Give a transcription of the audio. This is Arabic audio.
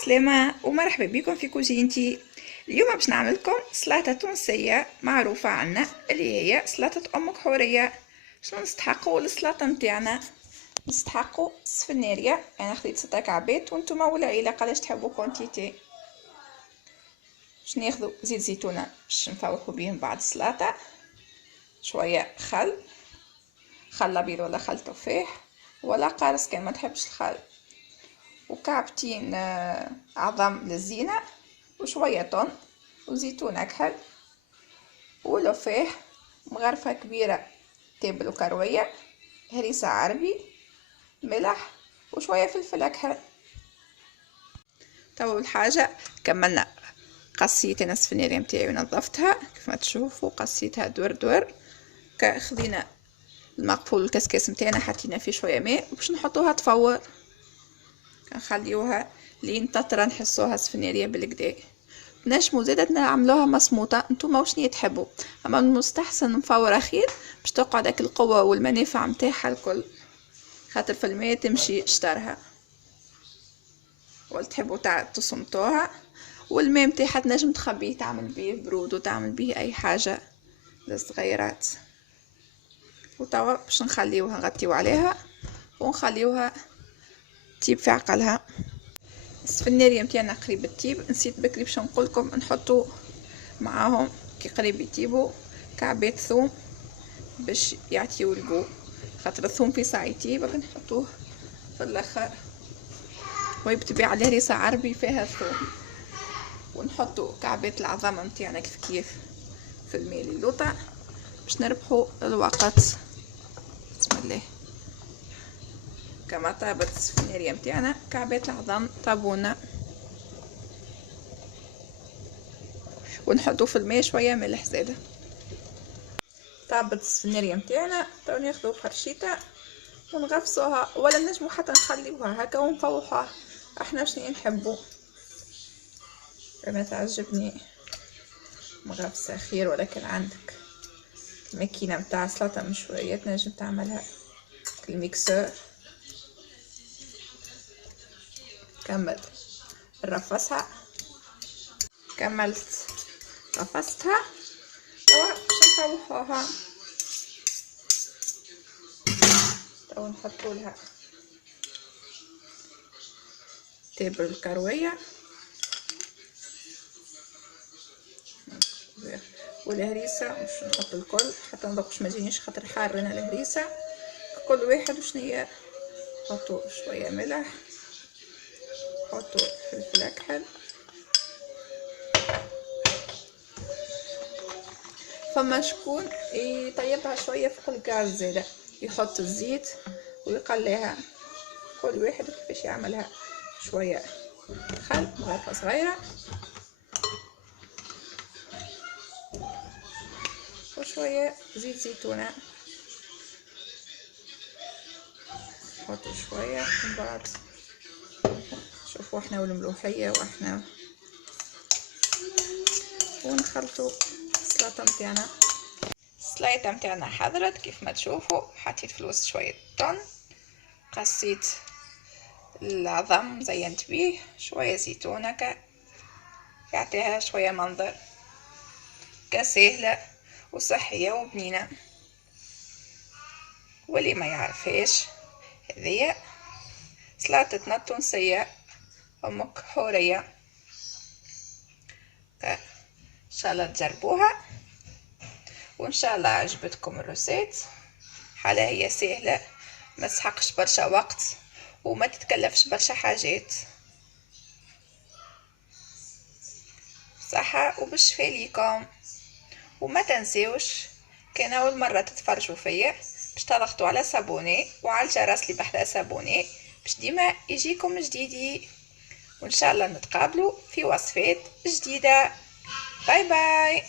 عسلامة ومرحبا بكم في كوزينتي. اليوم باش نعمل لكم سلطة تونسية معروفة عنا اللي هي سلطة أم كحورية. شنو نستحقوا للسلطة نتاعنا؟ نستحقوا سفنارية، انا خديت 6 كعبات وانتم والعيلة قداش تحبوا كونتيتي. باش ناخذوا زيت زيتونة باش نفوحوا بهم بعد السلطة، شوية خل ابيض ولا خل تفاح ولا قارص كان ما تحبش الخل، وكعبتين عظم للزينة، وشوية طن وزيتون أكحل ولفاح، مغرفة كبيرة تابل وكروية، هريسة عربي، ملح وشوية فلفل أكحل. تو أول حاجة كملنا قصيت انا السفنارية متاعي ونظفتها كيف ما تشوفوا، قصيتها دور خذينا المقفول الكسكاس متاعنا حطينا فيه شوية ماء وباش نحطوها تفور، نخليوها لين تطرى نحسوها سفنارية بالكدا. نجمو زادة نعملوها مسموطة نتوما وشنيا تحبوا، اما المستحسن مفورة خير باش تقعد داك القوة والمنافع متاعها الكل، خاطر في الماء تمشي شطرها، ولا تحبوا تصمتوها. والماء متاعها تنجم تخبيه تعمل بيه برود وتعمل بيه اي حاجة للصغيرات. وتوا باش نخليوها نغطيو عليها ونخليوها تطيب في عقلها. السفنارية متاعنا قريب تطيب، نسيت بكري باش نقولكم نحطو معاهم كي قريب يطيبوا كعبات ثوم باش يعطيو القو، خاطر الثوم في ساعة يطيب نحطوه في الاخر. وهي بتبيع الهريسة عربي فيها ثوم، ونحطو كعبات العظام متاعنا كيف في الماء اللوطة باش نربحو الوقت. بسم الله. كما طابت السفنارية متاعنا كعبات العظام طابونا، ونحطو في الماء شوية ملح زادة. طابت السفنارية متاعنا، تو ناخدو فرشيطة ونغفصوها، ولا نجمو حتى نخليوها هكا ونفوحوها احنا شنو نحبو. انا تعجبني مغفصة خير، ولكن عندك الماكينة متاع سلطة مشويات نجم تعملها الميكسور. كملت نرفصها، كملت رفصتها، توا باش نفوحوها. توا نحطولها تابل الكروية والهريسة، مش نحط الكل حتى نذوقش ما تجينيش خاطر حارنا الهريسة. كل واحد وشنية نحطو شوية ملح، نحطو فلفل أكحل. فما شكون يطيبها شوية فوق الغاز زادا، يحط الزيت ويقليها، كل واحد كيفاش يعملها. شوية خل مغرفة صغيرة وشوية زيت زيتونة، نحط شوية من بعد. شوفوا احنا والملوحية واحنا ونخلطوا السلطة متاعنا. السلطة متاعنا حضرت كيف ما تشوفوا، حطيت في الوسط شوية طن، قصيت العظم زينت بيه شوية زيتون هكا يعطيها شوية منظر، كسهلة وصحية وبنينة. واللي ما يعرفهاش هذيا سلطتنا التونسية أم كحورية، ان شاء الله تجربوها، وان شاء الله عجبتكم الروسيت. حالة هي سهلة، ما تسحقش برشا وقت وما تتكلفش برشا حاجات. صحة وبالشفا ليكم. وما تنسيوش كان اول مرة تتفرجوا فيا باش تضغطوا على سابوني وعلى الجرس اللي بحذا سابوني باش ديما يجيكم جديدي، وان شاء الله نتقابلوا في وصفات جديدة. باي باي.